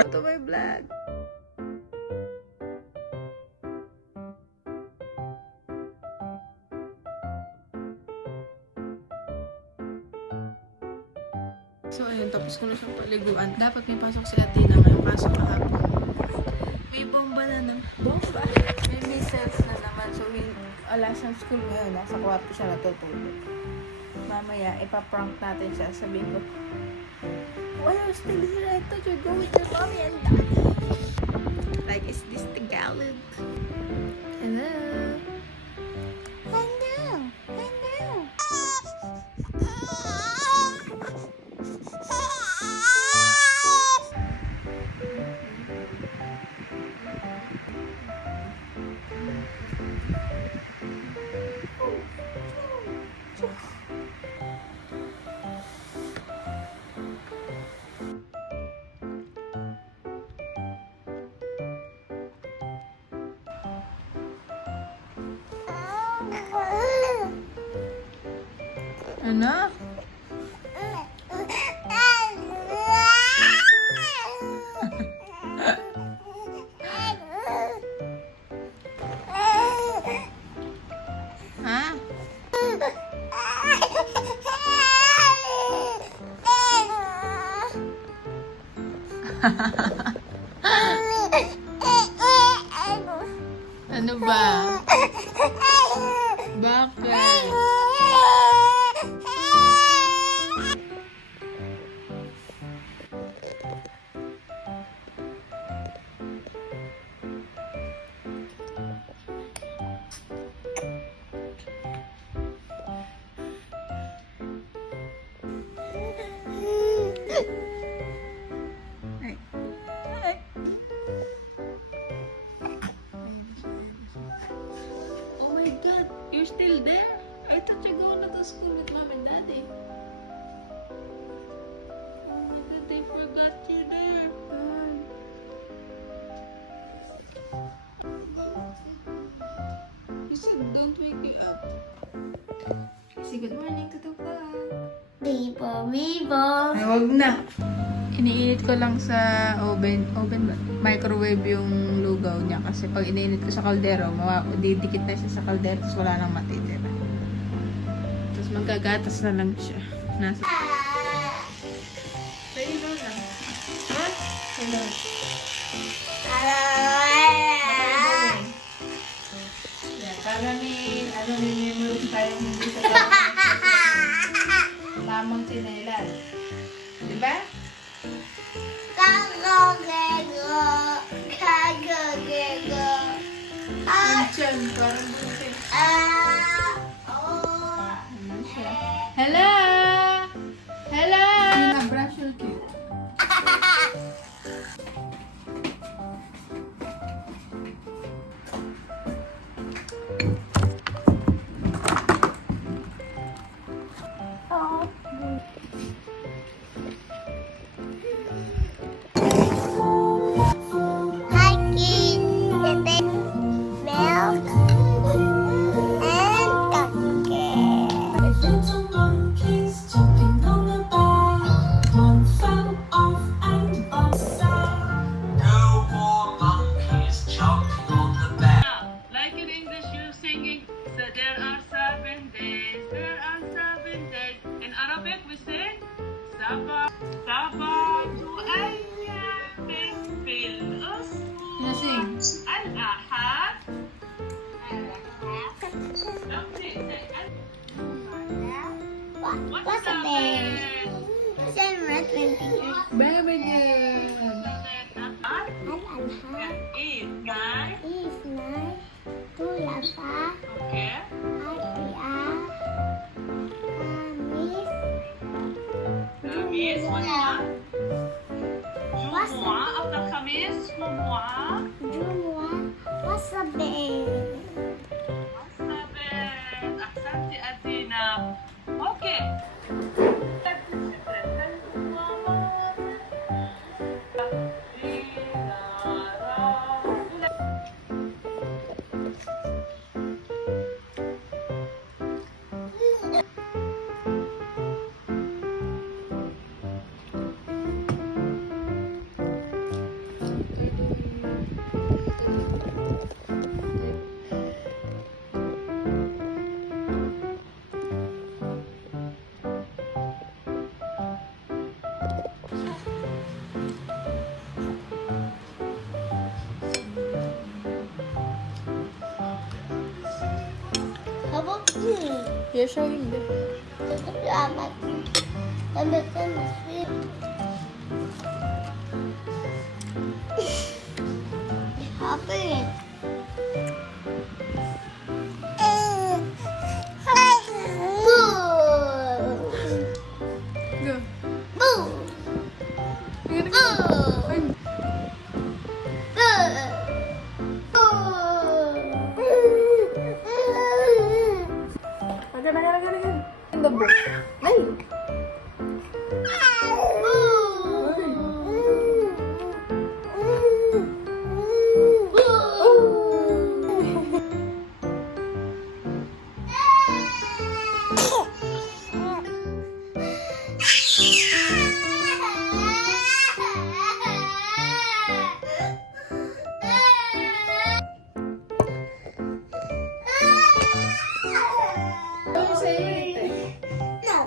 Ito my vlog. So ayun, tapos ko na siyang paliguan. Dapat may pasok si Athena ngayon, pasok kahapon. May bomba na naman. Bomba? May missiles na naman. So wala siyang school ngayon. Nasa kwarto siya natutulog. Mamaya, ipaprank natin siya. Sabihin ko, why are you still here? I thought you'd go with your mommy and daddy. Like, is this Tagalog? Hello? Hello? Hello? Anak? Ha? Ano ba? Bakit? Oh my God, you're still there? I thought you're going to school with mom and daddy. Oh my God, they forgot you there. You said don't wake you up. Say good morning to the vlog. Bibo, bibo. Ay, wag na. Iniinit ko lang sa oven ba? Microwave yung lugaw niya kasi pag iniinit ko sa kaldero, didikit na siya sa kaldero tapos wala nang matitira. Tapos magagatas na lang siya. Nasa... Pailaw lang. Ha? Pailaw. Yan, para may, may memory tayong hindi sa lamang sinelas. Diba? Diyan, parang butin. Hello! Hello! Brush your teeth. What's a bear? January 28th. Baby girl! Al-Alha. Is nice. Tulafa. Atia. Kamis. Jumwa. What's a bear? Kesha hindi. Salamat. Damit ka na sweet. Happy. Go. Boo! Tingnan Boo! ko. Ay, agad. In the book. Ay! Ano sa'yo ito?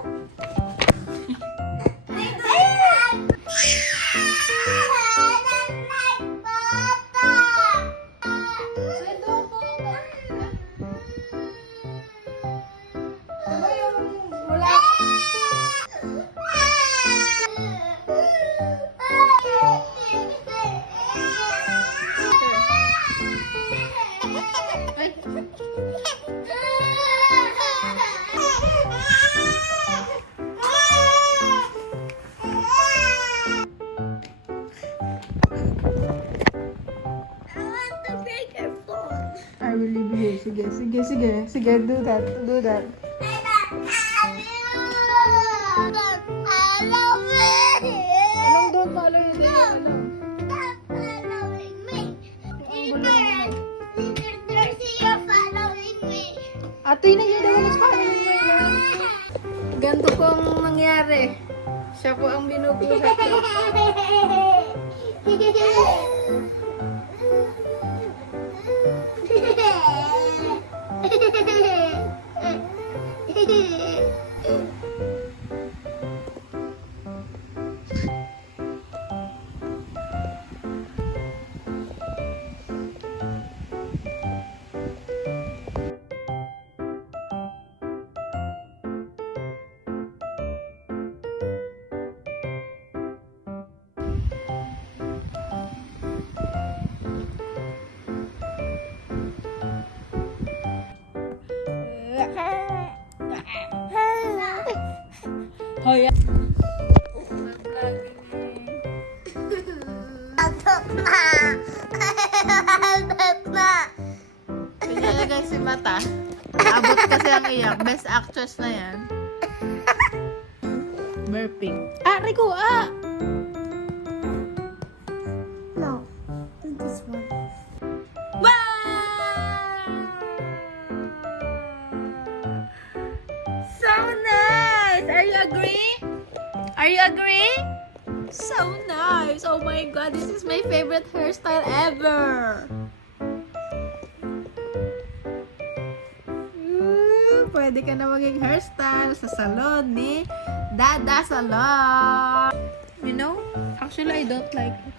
I will leave you. Sige. Do that. Anong don't follow you there? Atoy na yun, daw following me. Ganito pong nangyari. Siya po ang binubuhat ko. Hoy. Pinalagay si Mata. Abot kasi ang iyak. Best actress na yan. Burping. Rico, No, this one. So nice! Are you agree? So nice! Oh my god, this is my favorite hairstyle ever! Pwede ka na maging hairstyle sa salon ni Dada Salon. You know, actually I don't like it.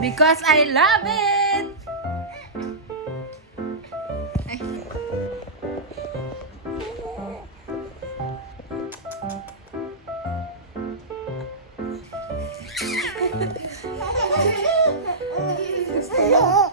Because I love it! Ay. More.